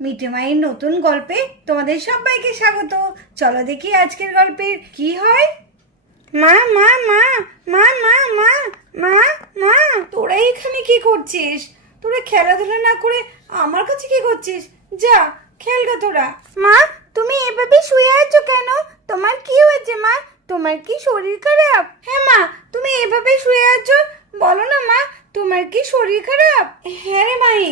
মিঠে মায়ের নতুন গল্পে তোমাদের সবাইকে স্বাগত। চলো দেখি আজকের গল্পের কি হয়। মা মা মা মা মা মা মা মা, তোরা এখানে কি করছিস? তোরা খেলাধুলা না করে আমার কাছে কি করছিস? যা খেলগা তোরা। মা, তুমি এভাবে শুয়ে আছো কেন? তোমার কি হয়েছে মা? তোমার কি শরীর খারাপ? হ্যাঁ মা, তুমি এভাবে শুয়ে আছো, বলো না মা, তোমার কি শরীর খারাপ? হ্যাঁ রে মাই,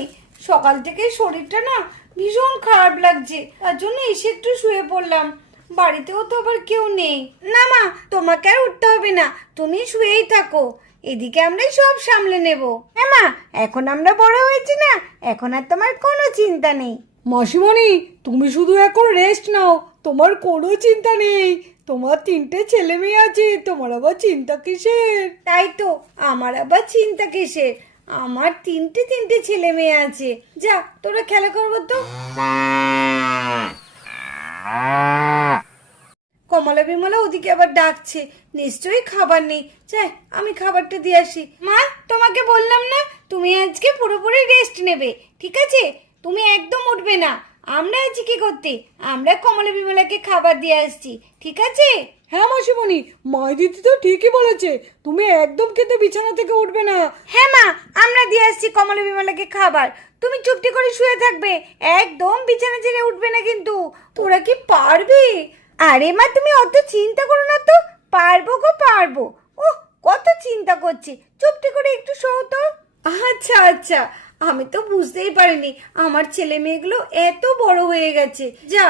সকাল থেকে শরীরটা না ভীষণ খারাপ লাগছে, তার জন্য এসে একটু শুয়ে পড়লাম। বাড়িতেও তো আবার কেউ নেই। না মা, তোমাকে আর উঠতে হবে না, তুমি শুয়েই থাকো, এদিকে আমরা সব সামলে নেব। হ্যাঁ মা, এখন আমরা বড় হয়েছি না, এখন আর তোমার কোনো চিন্তা নেই। মাসিমণি, তুমি শুধু এখন রেস্ট নাও, তোমার কোনো চিন্তা নেই। তোমার 3টে ছেলে মেয়ে আছে, তোমার আবার চিন্তা কিসের? তাই তো, আমার আবার চিন্তা কিসের? আমার তিনটে ছেলে মেয়ে আছে। যা তোরা খেলা করবো তো। কমলা বিমলা ওদিকে আবার ডাকছে, নিশ্চয়ই খাবার নেই। চাই আমি খাবারটা দিয়ে আসি। মা, তোমাকে বললাম না তুমি আজকে পুরোপুরি রেস্ট নেবে, ঠিক আছে? তুমি একদম উঠবে না। আমরা আছি কি করতে? আমরা কমলা বিমলাকে খাবার দিয়ে আসছি, ঠিক আছে? হ্যাঁ মাসিমণি, মাই দিদি তো ঠিকই বলেছে, তুমি একদম খেতে বিছানা থেকে উঠবে না। হ্যাঁ মা, আমরা দিয়ে আসছি কমলা বিমলাকে খাবার, তুমি চুপটি করে শুয়ে থাকবে, একদম বিছানা ছেড়ে উঠবে না কিন্তু। তোরা কি পারবি? আরে মা, তুমি অত চিন্তা করো না তো, পারবো গো পারবো। ও কত চিন্তা করছে, চুপটি করে একটু শোও তো। আচ্ছা আচ্ছা, আমি তো বুঝতেই পারিনি আমার ছেলে মেয়েগুলো এত বড় হয়ে গেছে। যা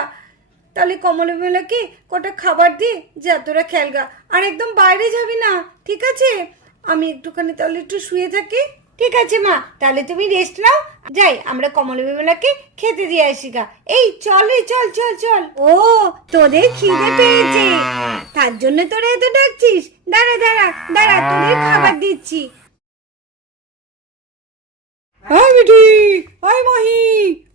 তাহলে কমলা বিমলাকে কটা খাবার দিয়ে যা, তোরা খেলগা, আর একদম বাইরে যাবি না, ঠিক আছে? আমি একটুখানি তাহলে একটু শুয়ে থাকি। ঠিক আছে মা, তাহলে তুমি রেস্ট নাও, যাই আমরা কমলা বিমলাকে খেতে দিয়ে আসি গা। এই চল রে, চল চল চল। ও, তোদের খিদে পেয়েছে, তার জন্য তোরা এত ডাকছিস। দাঁড়া দাঁড়া দাঁড়া, তোদের খাবার দিচ্ছি। হ্যাঁ মিঠি, আয় মাহি,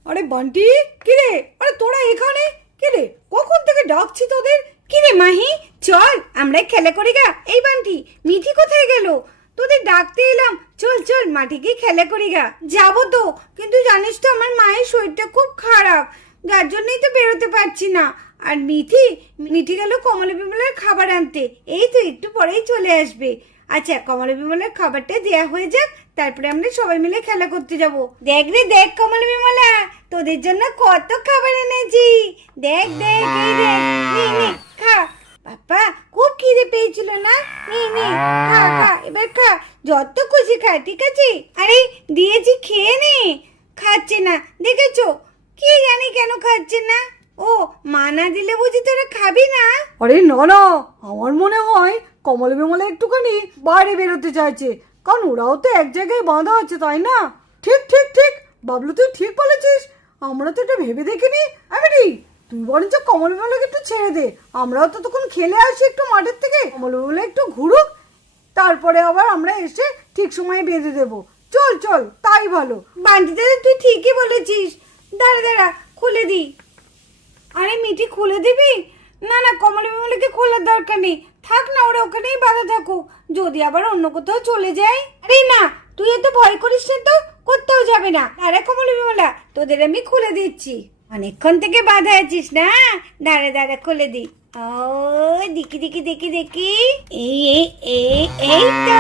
আরে বান্টি, কিরে? আরে তোরা এখানে কিরে? কখন থেকে ডাকছি তোদের। কিরে মাহি, চল আমরা খেলা করি গা। এই বান্টি, মিঠি কোথায় গেল? তোদের ডাকতে এলাম, চল চল মাঠে গিয়ে খেলা করি গা। যাবো তো, কিন্তু জানিস তো আমার মায়ের শরীরটা খুব খারাপ, যার জন্যই তো বেরোতে পারছি না। আর মিঠি মিঠি গেল কমলা বিমলার খাবার আনতে, এই তো একটু পরেই চলে আসবে। আচ্ছা, কমলা বিমলার খাবারটা দেয়া হয়ে যাক, তারপরে আমরা সবাই মিলে খেলা করতে যাব। দেখ রে দেখ কমলা বিমলা, তোদের জন্য কত খাবার এনেছি। দেখ দেখ, এই দেখ, নে নে খা। বাবা খুব খিদে পেয়েছিল না, নে নে খা খা, এবার খা, যত খুশি খা, ঠিক আছে? আরে দিয়েছি, খেয়ে নে। খাচ্ছে না, দেখেছো? কি জানি কেন খাচ্ছে না। ও, মা না দিলে বুঝি তোরা খাবি না? আরে না না, আমার মনে হয় কমলা বিমলা একটুখানি বাইরে বেরোতে চাইছে, কারণ ওরাও তো এক জায়গায় বাঁধা আছে, তাই না? ঠিক ঠিক ঠিক, বাবলু তুই ঠিক বলেছিস, আমরা তো এটা ভেবে দেখিনি। আমি তুই বরঞ্চ কমলা বিমলাকে একটু ছেড়ে দে, আমরাও তো তখন খেলে আসি একটু মাঠের থেকে, কমলা বিমলা একটু ঘুরুক, তারপরে আবার আমরা এসে ঠিক সময়ে বেঁধে দেবো। চল চল, তাই ভালো। বান্টি দাদা, তুই ঠিকই বলেছিস। দাঁড়া দাঁড়া, খুলে দি। আরে মিঠি, খুলে দিবি? না না, কমলা বিমলাকে খোলার দরকার নেই, থাক না, ওরা ওখানেই বাঁধা থাকুক, যদি আবার অন্য কোথাও চলে যায়। আরে না, তুই এত ভয় করিস না তো, কোথাও যাবে না। আরে কমলা বিমলা, তোদের আমি খুলে দিচ্ছি, অনেকক্ষণ থেকে বাঁধা আছিস না। দাঁড়া দাঁড়া, খুলে দি। ও দেখি দেখি দেখি দেখি, এই এই এই এই তো,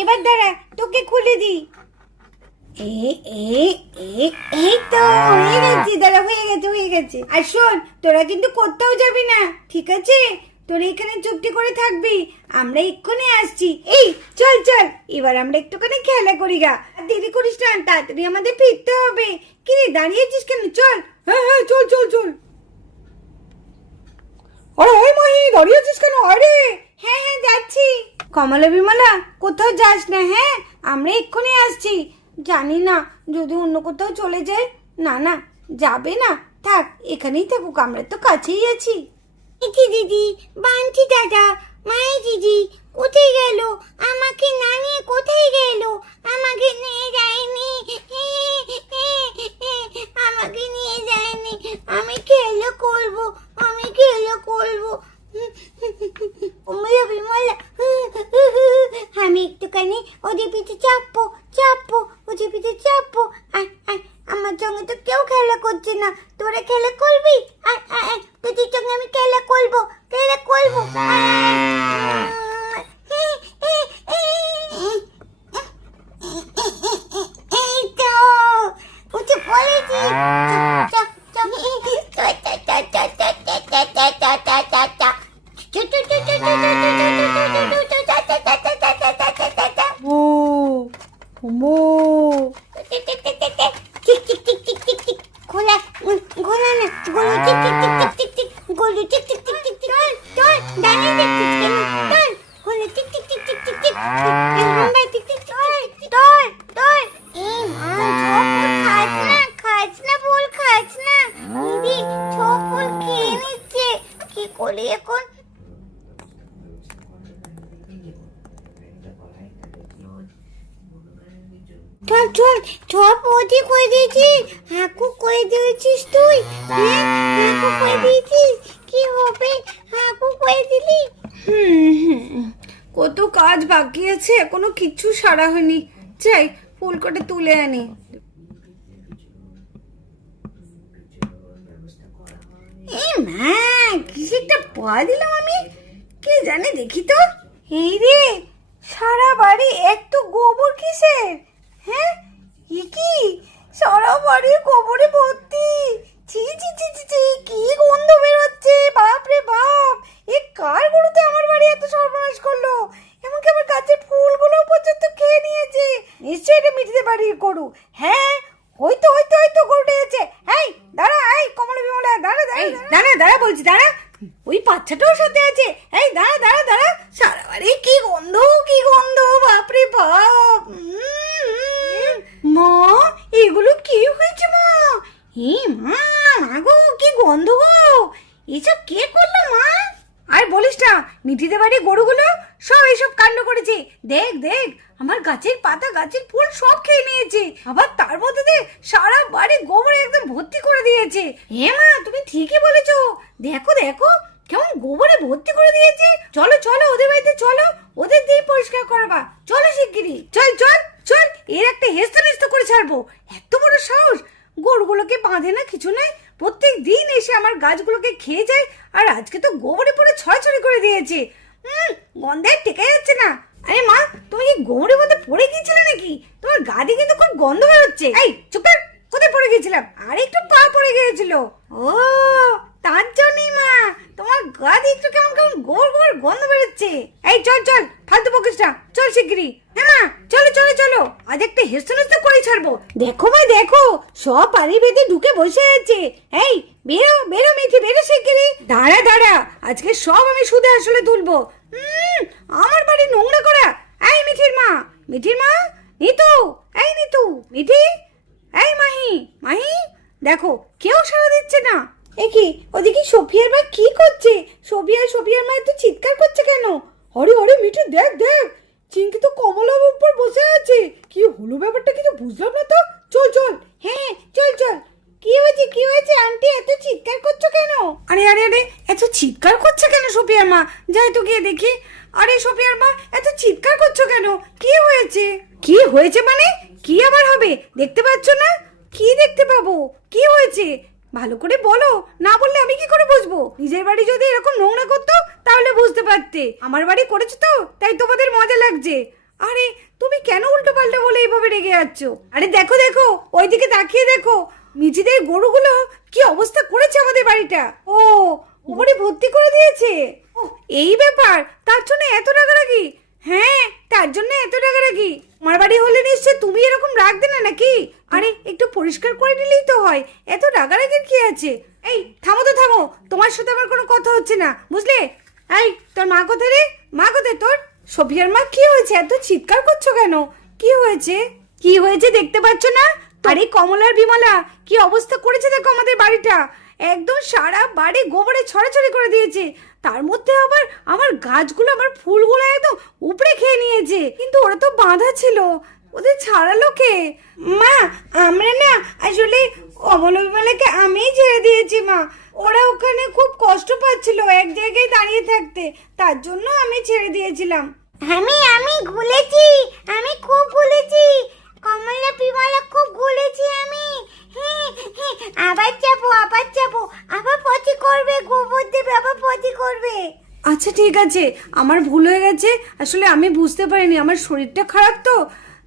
এবার দাঁড়া, তোকে খুলে দি। এই তো হয়ে গেছে, দাঁড়া, হয়ে গেছে হয়ে গেছে। আর শোন, তোরা কিন্তু কোথাও যাবি না, ঠিক আছে? তোরা এখানে চুপটি করে থাকবি, আমরা এক্ষুনি আসছি। এই চল চল, এবার আমরা একটুখানি খেলা করি গা, আর দেরি করিস না, তাড়াতাড়ি আমাদের ফিরতে হবে। কি রে, দাঁড়িয়েছিস কেন? চল। হ্যাঁ হ্যাঁ, চল চল চল। আরে এই মাহি, দাঁড়িয়ে আছিস কেন? আরে হ্যাঁ হ্যাঁ, যাচ্ছি। কমলা বিমলা, কোথাও যাস না, হ্যাঁ? আমরা এক্ষুনি আসছি। জানি না যদি অন্য কোথাও চলে যায়। না না, যাবে না, থাক, এখানেই থাকুক, আমরা তো কাছেই আছি। দিদি, বান্টি দাদা, মাই দিদি কোথায় গেল? আমাকে না নিয়ে কোথায় গেল? আমাকে নিয়ে যায়নি, আমাকে নিয়ে যায়নি। আমি খেলা করবো, আমি খেলা করবো। কমলা বিমলা, আমি একটুখানি ওদের পিঠে চাপবো চাপবো, ওদের পিঠে চাপবো। আমার সঙ্গে তো কেউ খেলা করছে না, তোরা খেলা করবি? আয় আয় আয়, তোদের সঙ্গে আমি খেলা করবো, খেলা করবো। এই তো উঠে পড়েছি। ও মো ঘোলা ঘোলা না, গলু টিক টিক টিক টিক টিক টিক, গলু টিক টিক টিক টিক টিক। চল দাঁড়িয়ে দেখছিস কেন? চল, গলু টিক টিক টিক টিক টিক টিক, আমরা টিক টিক চল চল চল। এই মা, ছোট খাস না বল, খাস না দিদি, ছোট বল খেয়ে নিচ্ছে। কি করি এখন? চল চল, সব ওদি করে দিয়েছিস, হাকু করে দিয়েছিস তুই। হ্যাঁ, হাকু করে দিয়েছিস, কি হবে? হাকু করে দিলি। কত কাজ বাকি আছে, এখনো কিচ্ছু সারা হয়নি। যাই ফুলকটা তুলে আনি। এই মা, কিসে একটা পা দিলাম আমি, কে জানে, দেখি তো। এই রে, সারা বাড়ি এত গোবর কিসের? হ্যাঁ, কি সারা বাড়ি গোবরে ভর্তি। ছি ছি ছি ছি ছি, কি গন্ধ বেরোচ্ছে, বাপ রে বাপ। এ কার গরুতে আমার বাড়ি এত সর্বনাশ করলো? এমনকি আমার গাছের ফুলগুলো পর্যন্ত খেয়ে নিয়েছে। নিশ্চয়ই এটা মিঠিদের বাড়ির গরু। হ্যাঁ, হয়তো হয়তো হয়তো গরুটা এসেছে। এই দাঁড়া, এই কমলা বিমলা, দাঁড়া দাঁড়া দাঁড়া দাঁড়া বলছি, দাঁড়া। ওই বাচ্চাটাও সাথে আছে। এই দাঁড়া দাঁড়া দাঁড়া, সারা বাড়ি কি গন্ধ, কি গন্ধ, বাপরে বাপ। মা, এগুলো কি হয়েছে মা? হে মা, মাগো কি গন্ধ গো, এসব কে করলো মা? আর বলিস না, মিঠিদের বাড়ি গরুগুলো সব এইসব কাণ্ড করেছে। দেখ দেখ, আমার গাছের পাতা, গাছের ফুল সব খেয়ে নিয়েছে। আবার তার মধ্যে দিয়ে সারা বাড়ি গোবরে একদম ভর্তি করে দিয়েছে। হে মা, তুমি ঠিকই বলেছো। দেখো দেখো, কেমন গোবরে ভর্তি করে দিয়েছে। চলো চলো, ওদের বাড়িতে চলো, ওদের দিয়ে পরিষ্কার করবা। চলো শিগগিরই, চল চল চল। এর একটা হেস্ত নেস্ত করে ছাড়বো। এত বড় সাহস, গরুগুলোকে বাঁধে না, কিছু নাই, প্রত্যেক দিন এসে আমার গাছগুলোকে খেয়ে যায়। আর আজকে তো গোবরে পরে ছড়াছড়ি করে দিয়েছে। গন্ধে আর টেকা যাচ্ছে না। আরে মা, তুমি কি গোবরের মধ্যে পড়ে গিয়েছিলে নাকি? তোমার গা দিয়ে কিন্তু খুব গন্ধ বেরোচ্ছে। এই চুপ কর, কোথায় পড়ে গিয়েছিলাম? আর একটু পা পড়ে গিয়েছিল। ও, তার জন্যই মা, তোমার গা দিয়ে একটু কেমন কেমন গোবর গোবর গন্ধ বেরোচ্ছে। এই চল চল, ফালতু বকিস না, চল শিগগিরই। হ্যাঁ মা, চলো চলো চলো, আজ একটা হেস্ত নেস্ত করে ছাড়বো। দেখো ভাই দেখো, সব পানি বেঁধে ঢুকে বসে আছে। এই বেরো বেরো মিঠি, বেরো শিগগিরই। দাঁড়া দাঁড়া, আজকে সব আমি সুদে আসলে তুলবো। আমার বাড়ি নোংরা করা। এই মিঠির মা, মিঠির মা, নিতু, এই নিতু, মিঠি, এই মাহি, মাহি, দেখো কেউ সাড়া দিচ্ছে না। এ কি, ওদিকে সোফিয়ার মা কি করছে? সোফিয়ার মা এত চিৎকার করছে কেন? আরে আরে মিঠি, দেখ দেখ, চিংকি তো কমলার উপর বসে আছে। কি হলো ব্যাপারটা, কিছু বুঝলাম না তো। চল চল। হ্যাঁ চল চল। কি হয়েছে, কি হয়েছে আন্টি, এত চিৎকার করছো কেন? আরে আরে আরে, এত চিৎকার করছে কেন সোফিয়ার মা? যাই তো গিয়ে দেখি। আরে সোফিয়ার মা, এত চিৎকার করছো কেন? কি হয়েছে? কি হয়েছে মানে? কি আবার হবে? দেখতে পাচ্ছ না? কি দেখতে পাবো? কি হয়েছে ভালো করে বলো, না বললে আমি কি করে বুঝবো? নিজের বাড়ি যদি এরকম নোংরা করতো তাহলে বুঝতে পারতে। আমার বাড়ি করেছো তো, তাই তোমাদের মজা লাগছে। আরে তুমি কেন উল্টো পাল্টা বলে এইভাবে রেগে যাচ্ছ? আরে দেখো দেখো, ওইদিকে তাকিয়ে দেখো, মিঠিদের গরুগুলো কি অবস্থা করেছে আমাদের বাড়িটা। ও, ওপরে ভর্তি করে দিয়েছে। ও, এই ব্যাপার, তার জন্য এত রাগারাগি? হ্যাঁ, তার জন্য এত রাগারাগি। আমার বাড়ি হলে নিশ্চয় তুমি এরকম রাখবে না নাকি? আরে একটু পরিষ্কার করে নিলেই তো হয়, এত রাগারাগির কি আছে? এই থামো তো থামো, তোমার সাথে আমার কোনো কথা হচ্ছে না, বুঝলে? এই তোর মা কোথায় রে? মা কোথায় তোর? সোফিয়ার মা, কি হয়েছে? এত চিৎকার করছো কেন? কি হয়েছে? কি হয়েছে দেখতে পাচ্ছ না? আরে কমলার বিমলা, কি অবস্থা করেছে দেখো আমাদের বাড়িটা। একদম সারা বাড়ি গোবরে ছড়াছড়ি করে দিয়েছে। তার মধ্যে আবার আমার গাছগুলো, আমার ফুলগুলো একদম উপড়ে খেয়ে নিয়েছে। কিন্তু ওরা তো বাঁধা ছিল, ওদের ছাড়ালো কে? মা, আমরা না আসলে কমলা বিমলাকে আমিই ছেড়ে দিয়েছি মা। ওরা ওখানে খুব কষ্ট পাচ্ছিল এক জায়গায় দাঁড়িয়ে থাকতে, তার জন্য আমি ছেড়ে দিয়েছিলাম। আমি ভুলেছি, আমি খুব ভুলেছি। কমলা বিমলা খুব গুলেছি আমি। আবার যাবো আবার পটি করবে, গোবর দেবে, আবার পটি করবে। আচ্ছা ঠিক আছে, আমার ভুল হয়ে গেছে। আসলে আমি বুঝতে পারিনি, আমার শরীরটা খারাপ তো,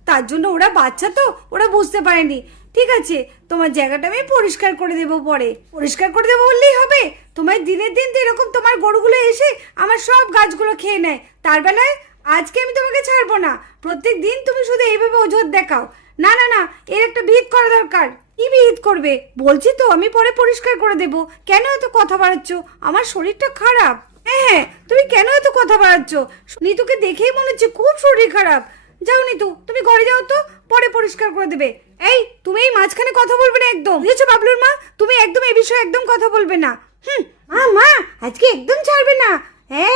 তার জন্য ওরা বাচ্চা তো ওরা বুঝতে পারেনি। ঠিক আছে, তোমার জায়গাটা আমি পরিষ্কার করে দেবো, পরে পরিষ্কার করে দেবো বললেই হবে? তোমার দিনের দিন তো এরকম তোমার গরুগুলো এসে আমার সব গাছগুলো খেয়ে নেয়, তার বেলায় আজকে আমি তোমাকে ছাড়বো না। প্রত্যেক দিন তুমি শুধু এইভাবে অজুহাত দেখাও। না না না, এর একটা বিহিত করা দরকার। কি বিহিত করবে? বলছি তো আমি পরে পরিষ্কার করে দেবো। কেন এত কথা বাড়াচ্ছ? আমার শরীরটা খারাপ। হ্যাঁ, তুমি কেন এত কথা বাড়াচ্ছ? নিতুকে দেখেই মনে হচ্ছে খুব শরীর খারাপ। যাও নিতু, তুমি ঘরে যাও তো, পরে পরিষ্কার করে দেবে। এই তুমি এই মাঝখানে কথা বলবে না একদম, বুঝেছো বাবলুর মা? তুমি একদম এই বিষয়ে একদম কথা বলবে না। মা আজকে একদম ছাড়বে না,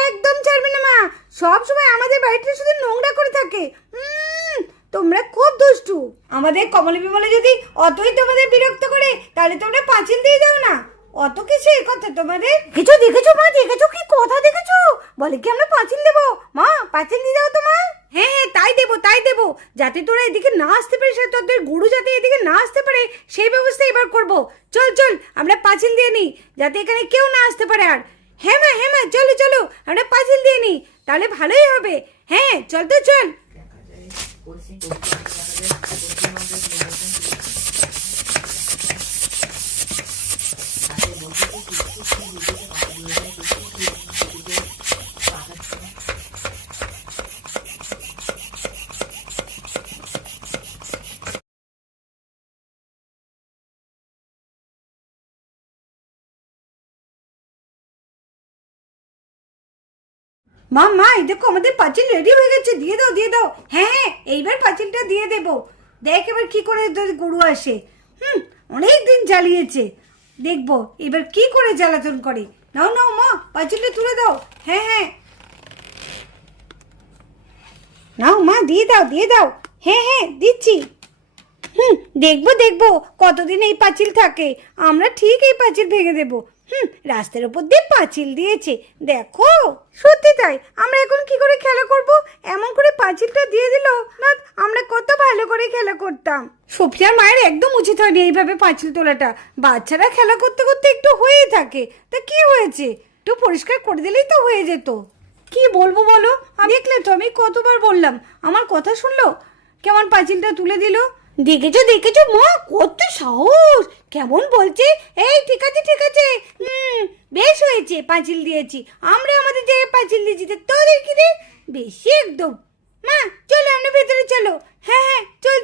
একদম ছাড়বে না মা। সব সময় আমাদের বাড়িটা শুধু নোংরা করে থাকে। তোমরা খুব দুষ্টু। আমাদের কমলা বিমলা যদি অতই তোমাদের বিরক্ত করে, তাহলে তোমরা পাঁচিল দিয়ে যাও না। অত কিসের কথা তোমাদের? দেখেছো মা, দেখেছো কি কথা দেখেছো? বলে কি আমরা পাঁচিল দেবো। মা পাঁচিল দিয়ে যাও তো মা। হ্যাঁ হ্যাঁ, তাই দেবো, যাতে তোরা এদিকে না আসতে পারে, সে তোদের গরু যাতে এদিকে না আসতে পারে সেই ব্যবস্থা এবার করব। চল চল, আমরা পাঁচিল দিয়ে নিই, যাতে এখানে কেউ না আসতে পারে আর। হ্যাঁ মা চলো চলো, আমরা পাঁচিল দিয়ে নিই, তাহলে ভালোই হবে। হ্যাঁ চল তো চল। মা এই দেখো আমাদের পাঁচিল রেডি হয়ে গেছে, দিয়ে দাও দিয়ে দাও। হ্যাঁ এইবার পাঁচিলটা দিয়ে দেবো। দেখ এবার কি করে গরু আসে। অনেক দিন জ্বালিয়েছে, দেখবো এবার কি করে জ্বালাতন করে। নাও নাও মা, পাঁচিলটা তুলে দাও। হ্যাঁ নাও মা, দিয়ে দাও। হ্যাঁ দিচ্ছি। দেখবো কতদিন এই পাঁচিল থাকে। আমরা ঠিক এই পাঁচিল ভেঙে দেবো। রাস্তার উপর দিয়ে পাঁচিল দিয়েছে, দেখো। সত্যি তাই, আমরা এখন কি করে খেলা করব? এমন করে পাঁচিলটা দিয়ে দিল না, আমরা কত ভালো করে খেলা করতাম। সোফিয়ার মায়ের একদম উচিত হয়নি এইভাবে পাঁচিল তোলাটা। বাচ্চারা খেলা করতে করতে একটু হয়েই থাকে, তা কি হয়েছে? একটু পরিষ্কার করে দিলেই তো হয়ে যেত। কি বলবো বলো? দেখলে তো আমি কতবার বললাম, আমার কথা শুনলো? কেমন পাঁচিলটা তুলে দিল। দেখেছো মা, কত সাহস! কেমন বলছে, এই ঠিক আছে। বেশ হয়েছে, পাঁচিল দিয়েছি আমরা, আমাদের জায়গায় পাঁচিল দিয়েছি, তোদের কি রে? বেশি একদম। মা চলো, আমরা ভেতরে চলো। হ্যাঁ চল